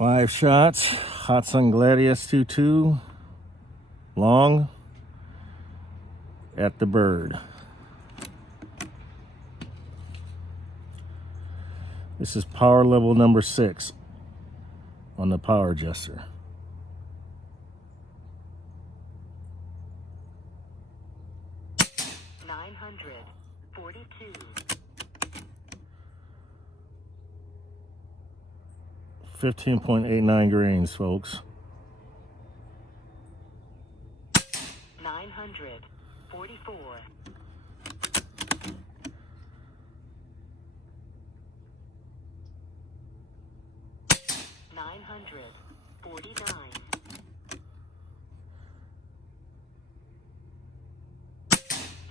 5 shots, Hatsan Gladius 2-2, long at the bird. This is power level number 6 on the power adjuster. $15.89 grains, folks. 944. 949.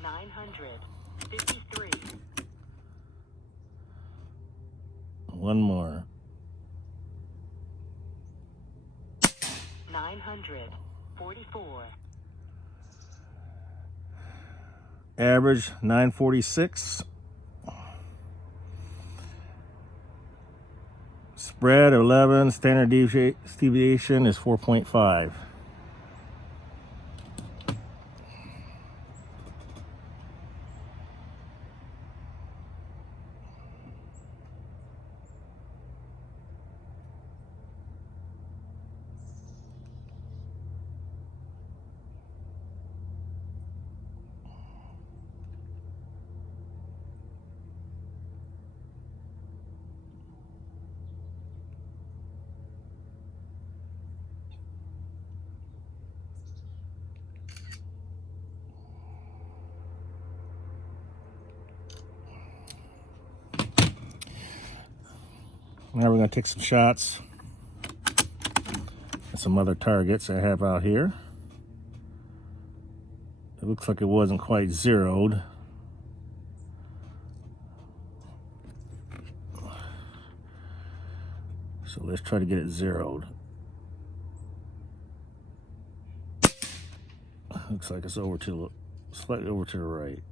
953. One more. 944. Average 946. Spread 11. Standard deviation is 4.5. Now we're going to take some shots at some other targets I have out here. It looks like it wasn't quite zeroed. So let's try to get it zeroed. Looks like it's over to slightly over to the right.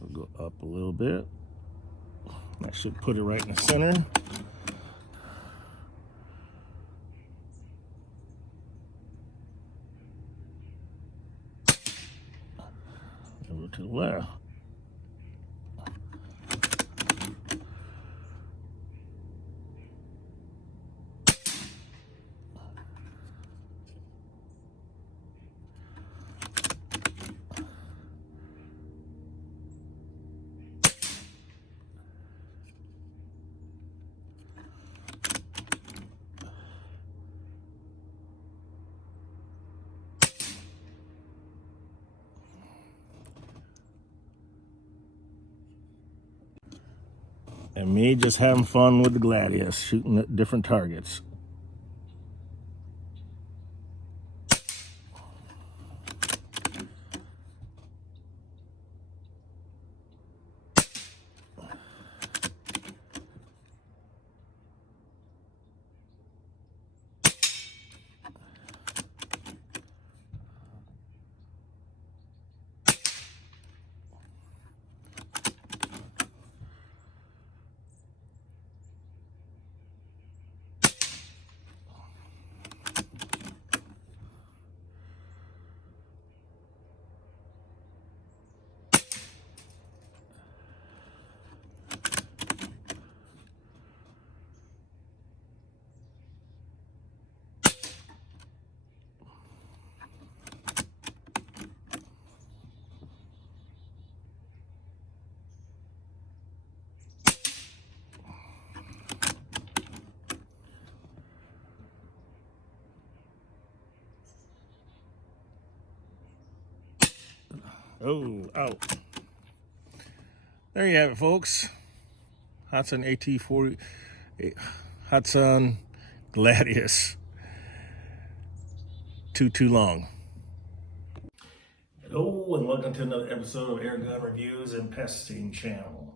We'll go up a little bit. That should put it right in the center. Over to the left. And me just having fun with the Gladius, shooting at different targets. Oh, out. There you have it, folks. Hatsan AT40, Hatsan Gladius. Too long. Hello, and welcome to another episode of Air Gun Reviews and Pesting Channel.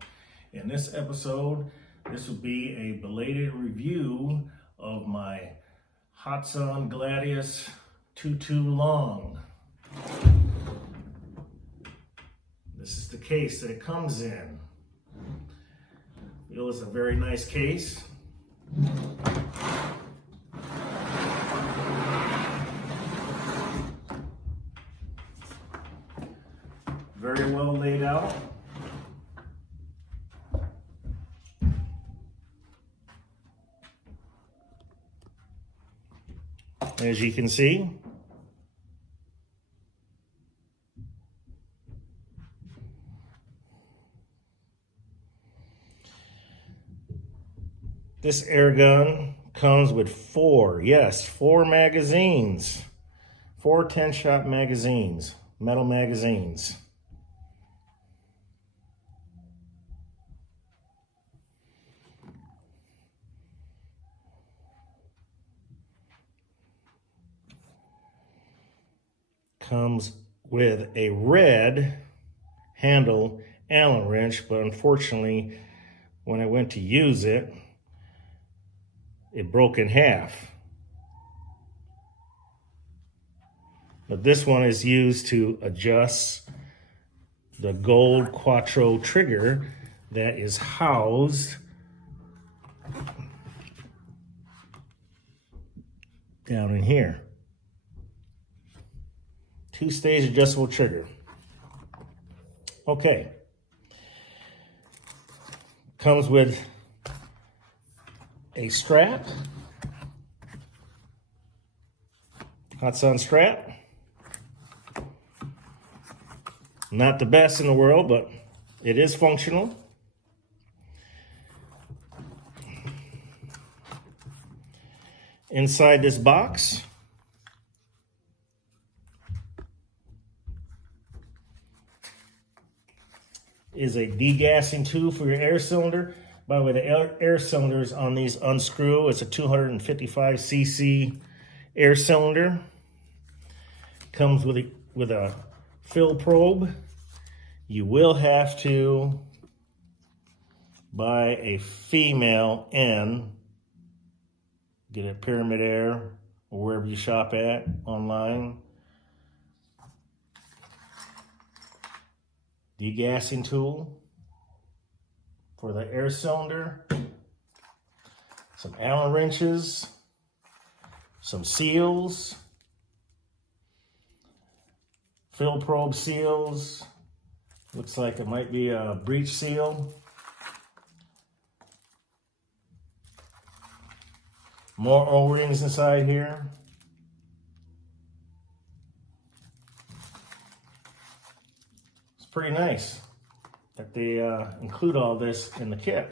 In this episode, this will be a belated review of my Hatsan Gladius 2-2 long. This is the case that it comes in. It was a very nice case. Very well laid out. As you can see, this air gun comes with four magazines, 4 10-shot magazines, metal magazines. Comes with a red handle Allen wrench, but unfortunately, when I went to use it, it broke in half. But this one is used to adjust the gold Quattro trigger that is housed down in here. 2-stage adjustable trigger. Okay. Comes with a strap, Hatsan strap. Not the best in the world, but it is functional. Inside this box is a degassing tube for your air cylinder. By the way, the air cylinders on these unscrew. It's a 255cc air cylinder. Comes with a fill probe. You will have to buy a female N. Get it at Pyramid Air or wherever you shop at online. Degassing tool for the air cylinder, some Allen wrenches, some seals, fill probe seals. Looks like it might be a breech seal. More O-rings inside here. It's pretty nice that they include all this in the kit.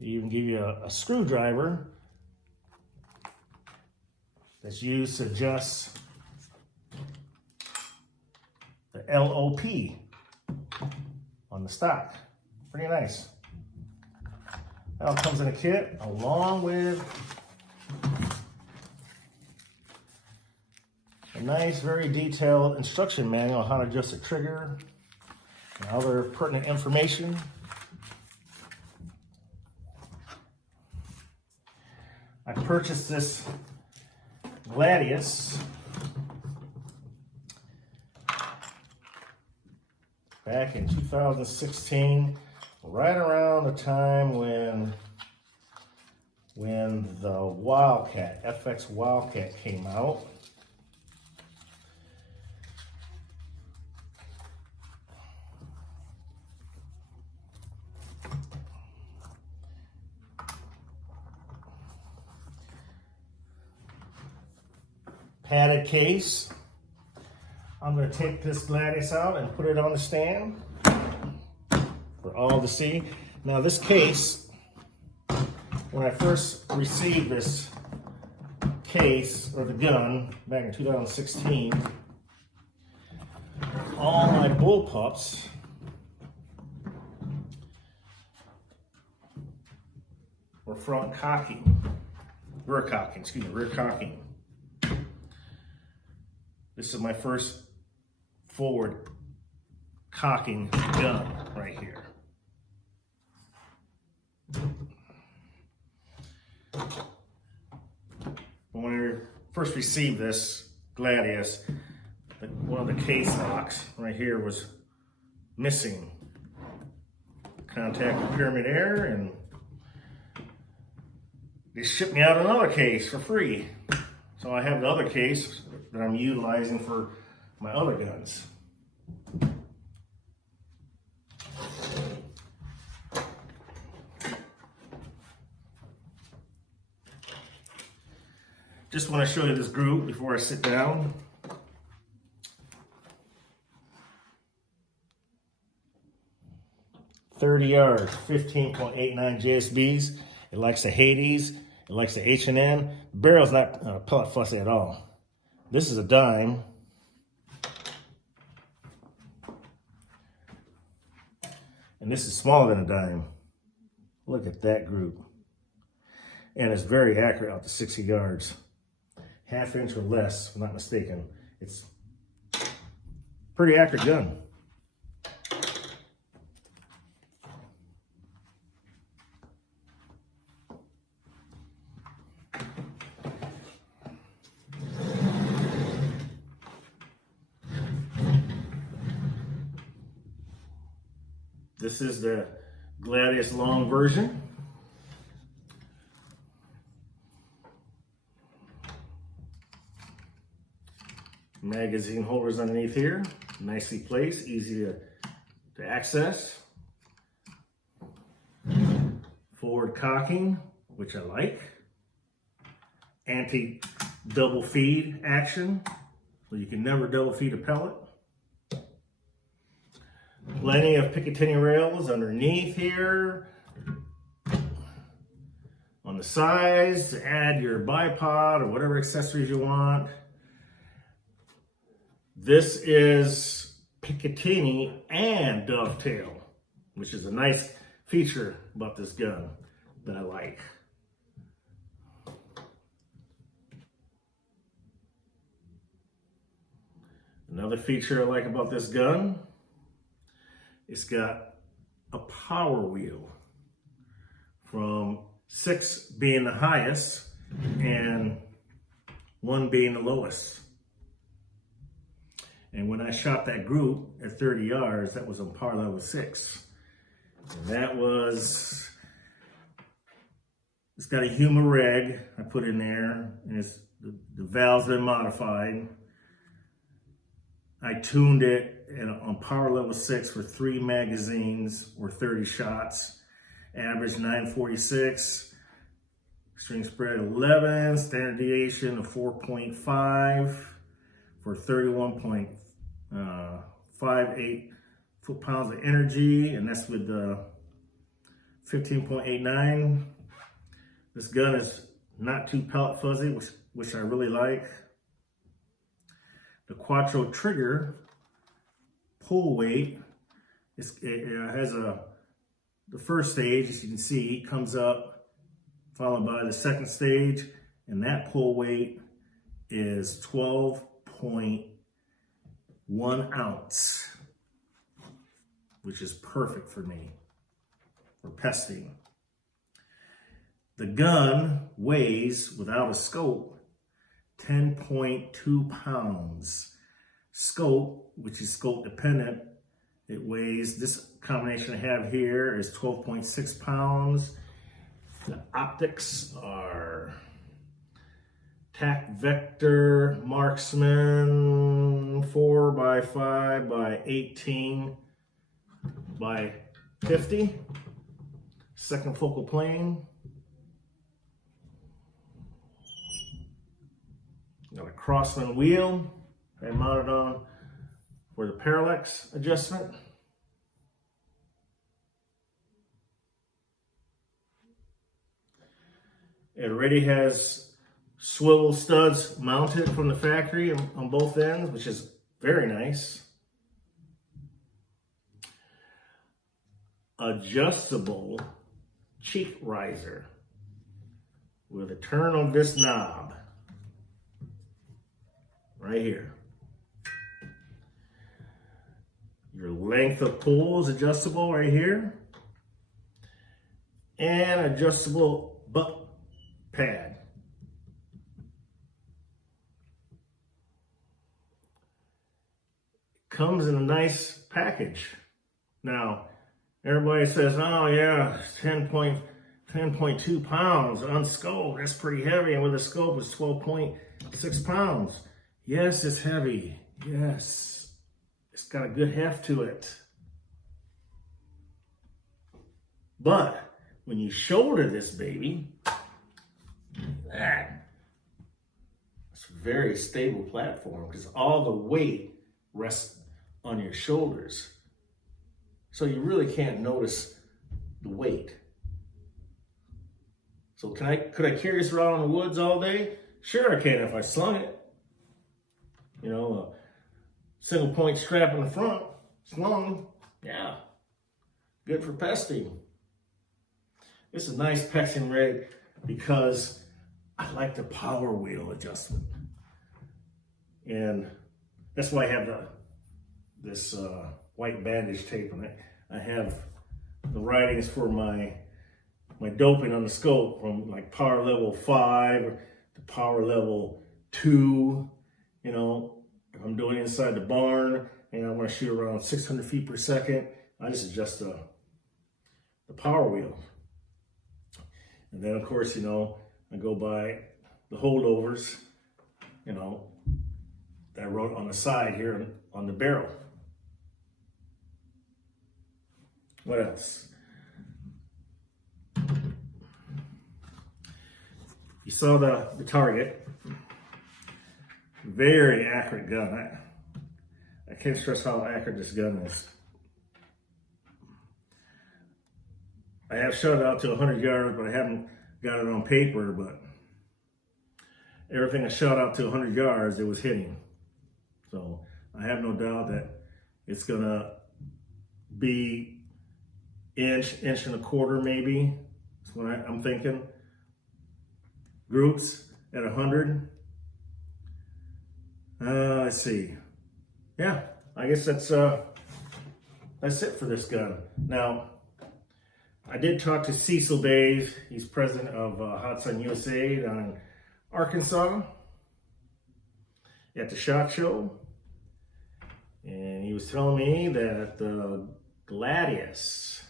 They even give you a screwdriver that's used to adjust the LOP on the stock. Pretty nice. That all comes in a kit along with a nice, very detailed instruction manual on how to adjust a trigger and other pertinent information. I purchased this Gladius back in 2016, right around the time when the Wildcat, FX Wildcat came out. Padded case. I'm going to take this Gladius out and put it on the stand for all to see. Now this case, when I first received this case, or the gun, back in 2016, all my bullpups were front cocking, rear cocking. This is my first forward cocking gun right here. When I first received this Gladius, one of the case locks right here was missing. contacted Pyramid Air and they shipped me out another case for free. So I have the other case that I'm utilizing for my other guns. Just want to show you this group before I sit down. .30 yards, 15.89 JSBs. It likes the Hades. It likes the H&N. The barrel's not pellet fussy at all. This is a dime. And this is smaller than a dime. Look at that group. And it's very accurate out to 60 yards. Half inch or less, if I'm not mistaken. It's pretty accurate gun. This is the Gladius long version. Magazine holders underneath here, nicely placed, easy to access. Forward cocking, which I like. Anti-double feed action, so you can never double feed a pellet. Plenty of Picatinny rails underneath here. On the sides, to add your bipod or whatever accessories you want. This is Picatinny and dovetail, which is a nice feature about this gun that I like. Another feature I like about this gun, it's got a power wheel, from 6 being the highest and 1 being the lowest. And when I shot that group at 30 yards, that was on par level 6. And that was, it's got a Huma reg I put in there, and the valve's been modified. I tuned it on power level 6 for 3 magazines or 30 shots. Average 946, string spread 11, standard deviation of 4.5 for 31.58 foot-pounds of energy, and that's with the 15.89. This gun is not too pellet fuzzy, which I really like. The Quattro trigger pull weight, it has the first stage, as you can see, comes up, followed by the second stage, and that pull weight is 12.1 ounce, which is perfect for me for pesting. The gun weighs, without a scope, 10.2 pounds. Scope, which is scope dependent, it weighs, this combination I have here is 12.6 pounds. The optics are Tac Vector Marksman 4x5 by 18 by 50. Second focal plane. Got a Crossman wheel I mounted on for the parallax adjustment. It already has swivel studs mounted from the factory on both ends, which is very nice. Adjustable cheek riser with a turn on this knob right here. Your length of pull is adjustable right here, and adjustable butt pad. Comes in a nice package. Now, Everybody says, oh yeah, 10.2 pounds on scope. That's pretty heavy. And with a scope, it's 12.6 pounds. Yes, it's heavy. Yes, it's got a good heft to it. But when you shoulder this baby, it's a very stable platform because all the weight rests on your shoulders. So you really can't notice the weight. So could I carry this around in the woods all day? Sure I can if I slung it. You know, a single point strap in the front, slung, yeah. Good for pesting. This is a nice pesting rig because I like the power wheel adjustment. And that's why I have this white bandage tape on it. I have the writings for my doping on the scope from like power level 5 to power level 2. You know, if I'm doing inside the barn and I want to shoot around 600 feet per second, I just adjust the power wheel. And then of course, you know, I go by the holdovers, you know, that I wrote on the side here on the barrel. What else? You saw the target. Very accurate gun. I can't stress how accurate this gun is. I have shot it out to 100 yards, but I haven't got it on paper, but everything I shot out to 100 yards, it was hitting. So I have no doubt that it's gonna be inch and a quarter maybe. That's what I'm thinking. Groups at 100. Let's see. Yeah, I guess that's it for this gun. Now, I did talk to Cecil Dave. He's president of Hatsan USA down in Arkansas at the SHOT Show. And he was telling me that the Gladius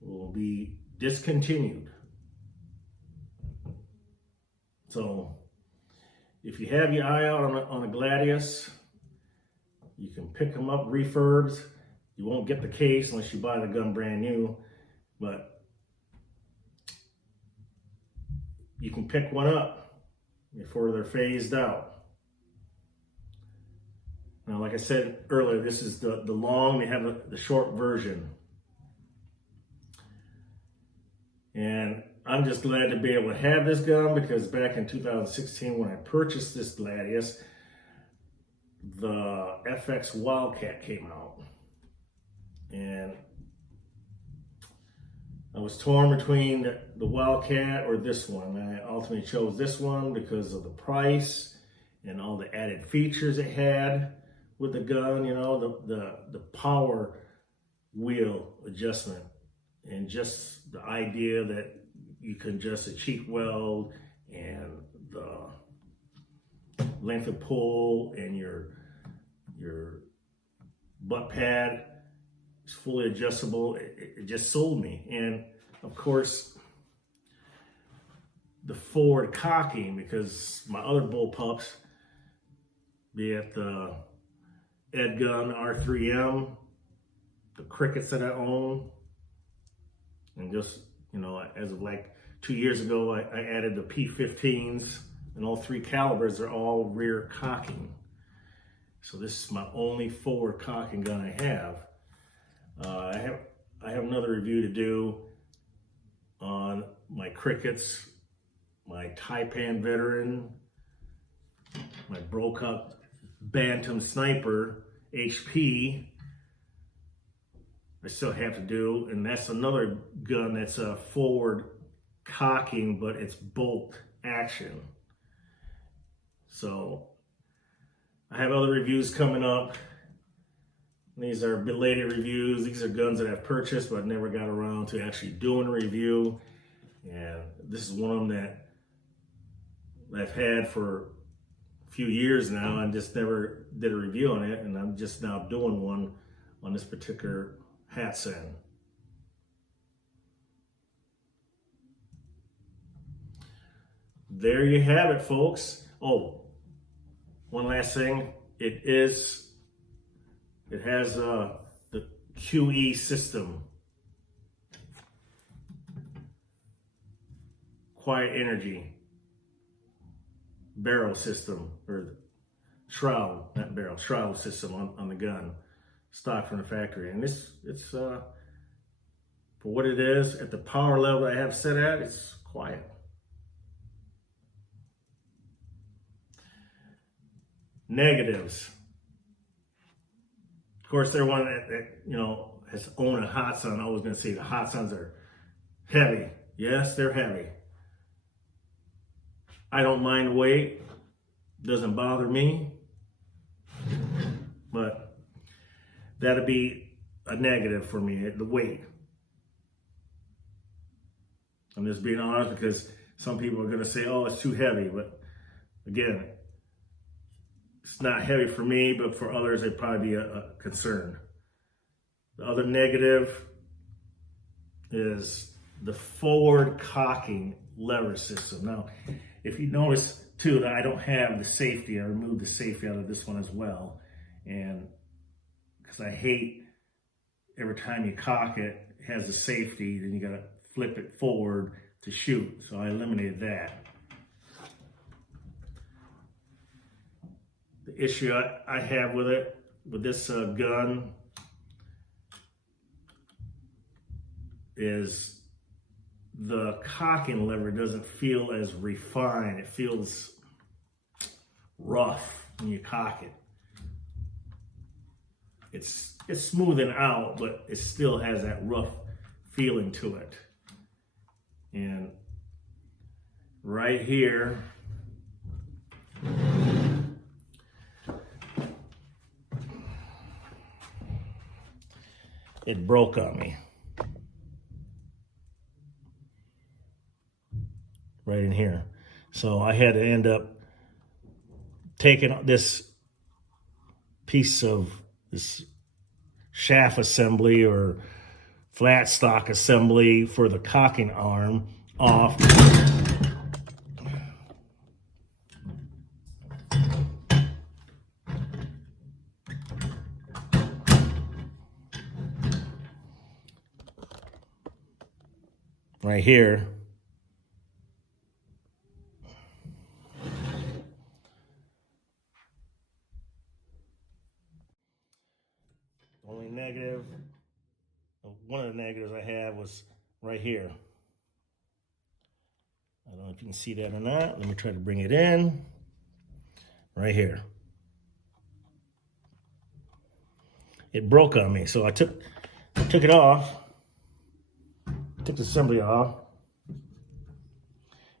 will be discontinued. So if you have your eye out on a Gladius, you can pick them up refurbs. You won't get the case unless you buy the gun brand new, but you can pick one up before they're phased out. Now, like I said earlier, this is the long, they have the short version. And I'm just glad to be able to have this gun because back in 2016 when I purchased this Gladius, the FX Wildcat came out. And I was torn between the Wildcat or this one. I ultimately chose this one because of the price and all the added features it had with the gun, you know, the power wheel adjustment and just the idea that you can just a cheek weld and the length of pull and your butt pad is fully adjustable. It just sold me. And of course, the forward cocking, because my other bullpups, be it the Ed Gun R3M, the Crickets that I own, and just, you know, as of like 2 years ago, I added the P15s, and all 3 calibers are all rear cocking. So this is my only forward cocking gun I have. I have another review to do on my Crickets, my Taipan Veteran, my broke-up Bantam Sniper HP. I still have to do, and that's another gun that's a forward cocking, but it's bolt action. So I have other reviews coming up. These are belated reviews. These are guns that I've purchased, but never got around to actually doing a review. And this is one of them that I've had for a few years now and just never did a review on it. And I'm just now doing one on this particular Hatsan. There you have it, folks. Oh, one last thing. It has the QE system. Quiet energy barrel system, or shroud, not barrel, shroud system on the gun, stock from the factory. And it's for what it is, at the power level I have set at, it's quiet. Negatives. Of course, they're one that you know, has owned a Hatsan. I was going to say the Hatsans are heavy. Yes, they're heavy. I don't mind weight. Doesn't bother me. But that'd be a negative for me, the weight. I'm just being honest because some people are going to say, oh, it's too heavy. But again, it's not heavy for me, but for others, it'd probably be a concern. The other negative is the forward cocking lever system. Now, if you notice too that I don't have the safety, I removed the safety out of this one as well. And because I hate every time you cock it, it has the safety, then you got to flip it forward to shoot. So I eliminated that. The issue I have with it, with this gun, is the cocking lever doesn't feel as refined. It feels rough when you cock it. It's smoothing out, but it still has that rough feeling to it. And right here, it broke on me. Right in here. So I had to end up taking this piece of this shaft assembly or flat stock assembly for the cocking arm off. Right here. Only negative, one of the negatives I have was right here. I don't know if you can see that or not. Let me try to bring it in. Right here. It broke on me, so I took it off. Took the assembly off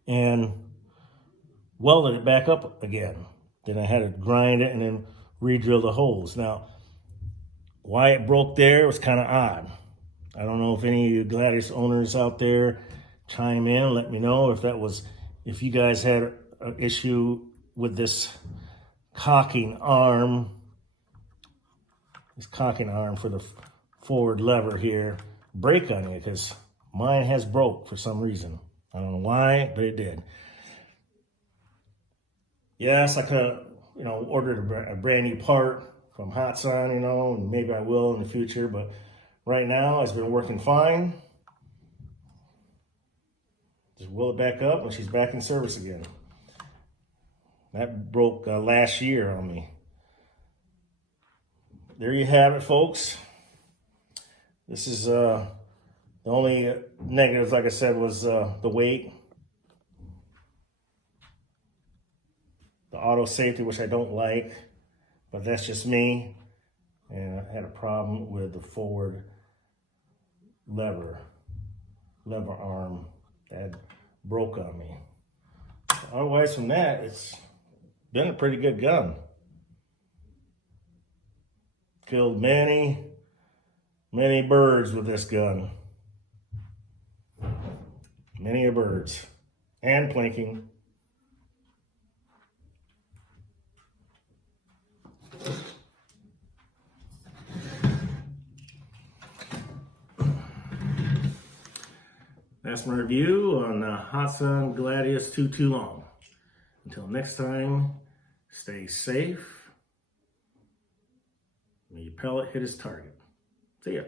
and welded it back up again. Then I had to grind it and then re-drill the holes. Now, why it broke there was kind of odd. I don't know if any Gladius owners out there chime in, let me know if you guys had an issue with this cocking arm for the forward lever here break on you, because mine has broke for some reason. I don't know why, but it did. Yes, I could have, ordered a brand new part from Hatsan, and maybe I will in the future, but right now it's been working fine. Just wheel it back up and she's back in service again. That broke last year on me. There you have it, folks. This is the only negatives, like I said, was the weight, the auto safety, which I don't like, but that's just me. And I had a problem with the forward lever arm that broke on me. Otherwise, from that, it's been a pretty good gun. Killed many birds with this gun. Many birds. And plinking. That's my review on the Hatsan Gladius too long. Until next time, stay safe. May your pellet hit its target. See ya.